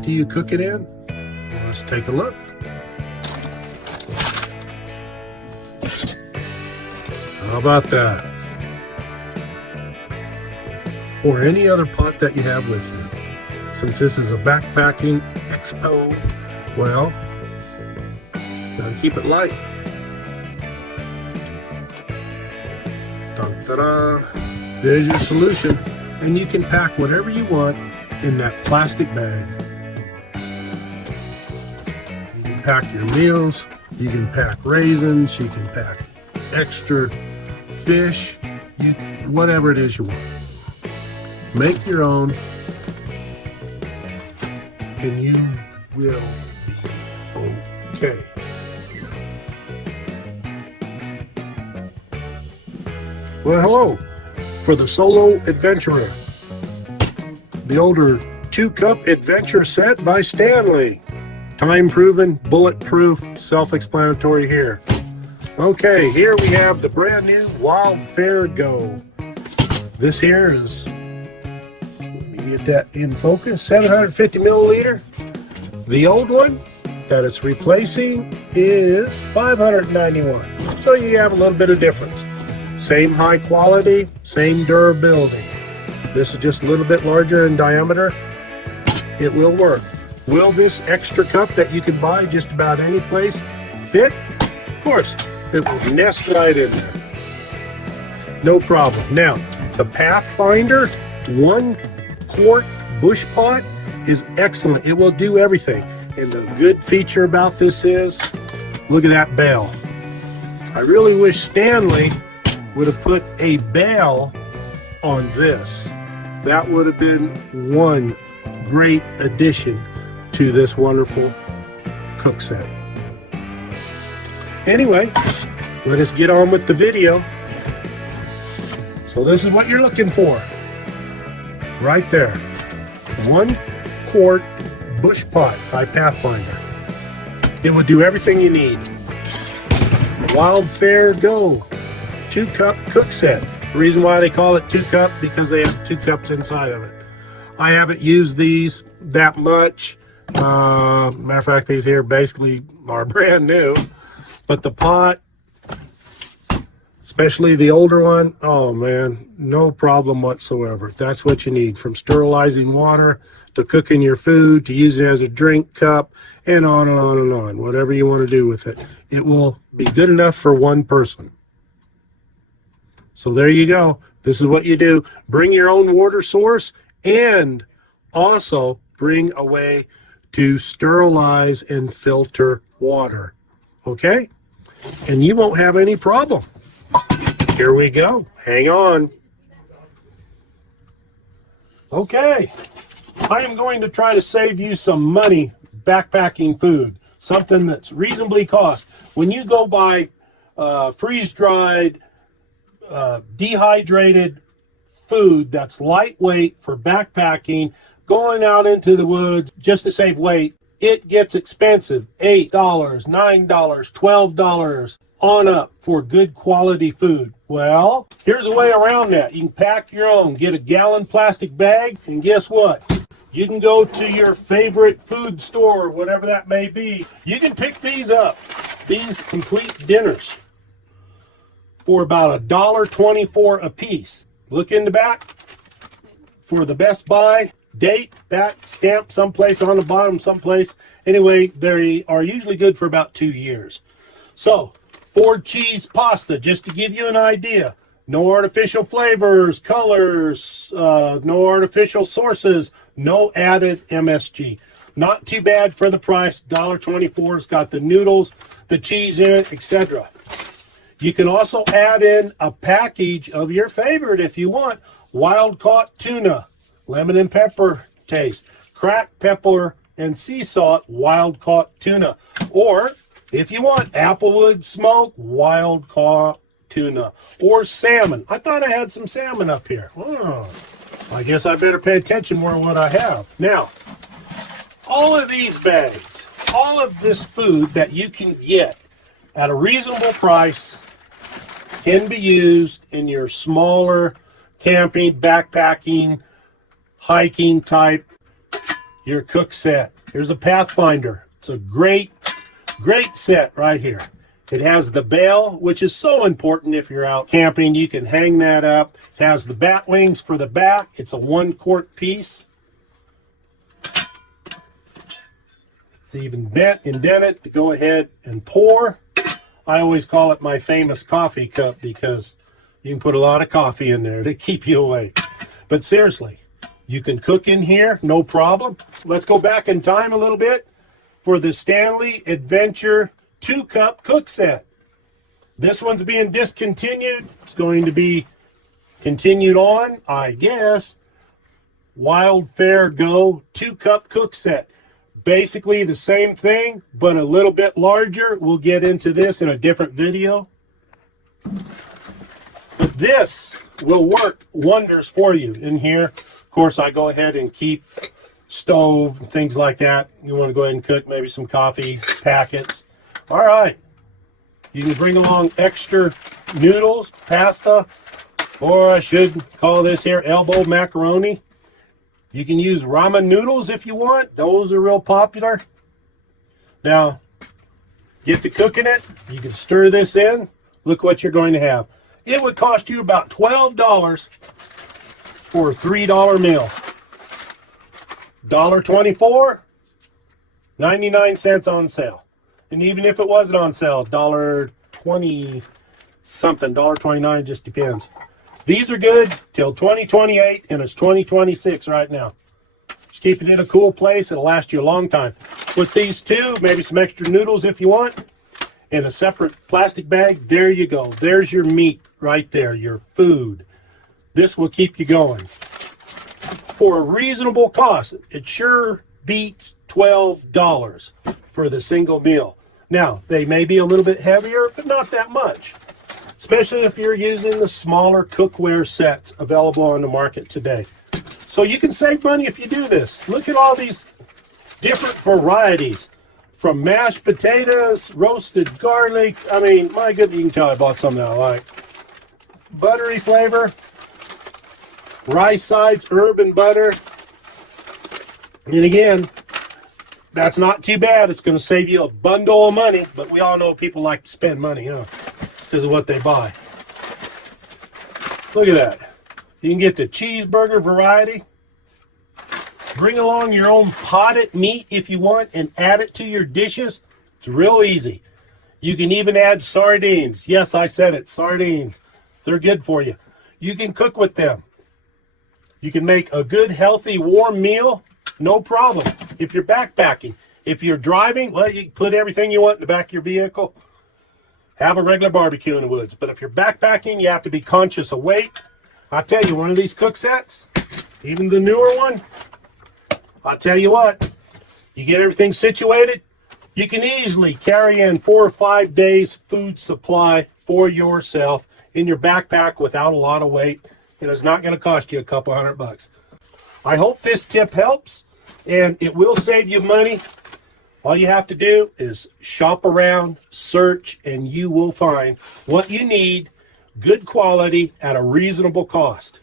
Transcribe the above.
what do you cook it in? Let's take a look. How about that? Or any other pot that you have with you. Since this is a backpacking expo, well, gotta keep it light. Ta-da! There's your solution. And you can pack whatever you want in that plastic bag. You can pack your meals, you can pack raisins, you can pack extra fish, whatever it is you want. Make your own, and you will be okay. Well, hello. For the solo adventurer, the older 2-cup adventure set by Stanley. Time-proven, bulletproof, self-explanatory here. Okay, here we have the brand new Wild Fair Go. This here is, let me get that in focus, 750 milliliter. The old one that it's replacing is 591. So you have a little bit of difference. Same high quality, same durability. This is just a little bit larger in diameter. It will work. Will this extra cup that you can buy just about any place fit? Of course, it will nest right in there. No problem. Now, the Pathfinder 1-quart bush pot is excellent. It will do everything. And the good feature about this is, look at that bell. I really wish Stanley would have put a bell on this. That would have been one great addition to this wonderful cook set. Anyway, let us get on with the video. So this is what you're looking for. Right there. 1-quart bush pot by Pathfinder. It will do everything you need. Wild Fair Go 2-cup cook set. The reason why they call it 2-cup, because they have 2 cups inside of it. I haven't used these that much. Matter of fact, these here basically are brand new. But the pot, especially the older one, oh man, no problem whatsoever. That's what you need, from sterilizing water to cooking your food to using it as a drink cup, and on and on and on. Whatever you want to do with it. It will be good enough for one person. So there you go. This is what you do. Bring your own water source and also bring a way to sterilize and filter water. Okay? And you won't have any problem. Here we go. Hang on. Okay. I am going to try to save you some money backpacking food. Something that's reasonably cost. When you go buy freeze-dried, dehydrated food that's lightweight for backpacking, going out into the woods just to save weight, it gets expensive. $8, $9, $12 on up for good quality food. Well, here's a way around that. You can pack your own. Get a gallon plastic bag, and guess what? You can go to your favorite food store, whatever that may be. You can pick these up, these complete dinners, for about $1.24 a piece. Look in the back for the Best Buy date, that stamp someplace on the bottom someplace. Anyway, they are usually good for about 2 years. So, 4 cheese pasta, just to give you an idea. No artificial flavors, colors, no artificial sources, no added MSG. Not too bad for the price. $1.24. It's got the noodles, the cheese in it, etc. You can also add in a package of your favorite if you want. Wild-caught tuna, lemon and pepper taste, cracked pepper and sea salt wild-caught tuna. Or, if you want, applewood smoked wild-caught tuna. Or salmon. I thought I had some salmon up here. Oh, I guess I better pay attention more to what I have. Now, all of these bags, all of this food that you can get at a reasonable price can be used in your smaller camping, backpacking, hiking type your cook set. Here's a Pathfinder. It's a great set right here. It has the bell, which is so important if you're out camping. You can hang that up. It has the bat wings for the back. It's a 1-quart piece. It's even indented to go ahead and pour. I always call it my famous coffee cup because you can put a lot of coffee in there to keep you awake. But seriously, you can cook in here, no problem. Let's go back in time a little bit for the Stanley Adventure 2-cup cook set. This one's being discontinued. It's going to be continued on, I guess. Wild Fair Go 2-cup cook set. Basically the same thing, but a little bit larger. We'll get into this in a different video. But this will work wonders for you in here. Of course, I go ahead and keep stove and things like that. You want to go ahead and cook maybe some coffee packets. All right. You can bring along extra noodles, pasta, or I should call this here elbow macaroni. You can use ramen noodles if you want. Those are real popular. Now, get to cooking it. You can stir this in. Look what you're going to have. It would cost you about $12 for a $3 meal. $1.24, 99 cents on sale. And even if it wasn't on sale, $1.20 something, $1.29, just depends. These are good till 2028, and it's 2026 right now. Just keep it in a cool place. It'll last you a long time. With these two, maybe some extra noodles if you want, in a separate plastic bag, there you go. There's your meat right there, your food. This will keep you going. For a reasonable cost, it sure beats $12 for the single meal. Now, they may be a little bit heavier, but not that much. Especially if you're using the smaller cookware sets available on the market today. So you can save money if you do this. Look at all these different varieties. From mashed potatoes, roasted garlic. I mean, my goodness, you can tell I bought something I like. Buttery flavor. Rice sides, herb and butter. And again, that's not too bad. It's going to save you a bundle of money. But we all know people like to spend money, huh? Because of what they buy. Look at that. You can get the cheeseburger variety. Bring along your own potted meat if you want and add it to your dishes. It's real easy. You can even add sardines. Yes, I said it, sardines. They're good for you. You can cook with them. You can make a good, healthy, warm meal. No problem. If you're backpacking. If you're driving, well, you can put everything you want in the back of your vehicle. Have a regular barbecue in the woods. But if you're backpacking, you have to be conscious of weight. I'll tell you, one of these cook sets, even the newer one, I'll tell you what, you get everything situated, you can easily carry in 4 or 5 days food supply for yourself in your backpack without a lot of weight. And it's not going to cost you a couple $100. I hope this tip helps, and it will save you money. All you have to do is shop around, search, and you will find what you need, good quality, at a reasonable cost.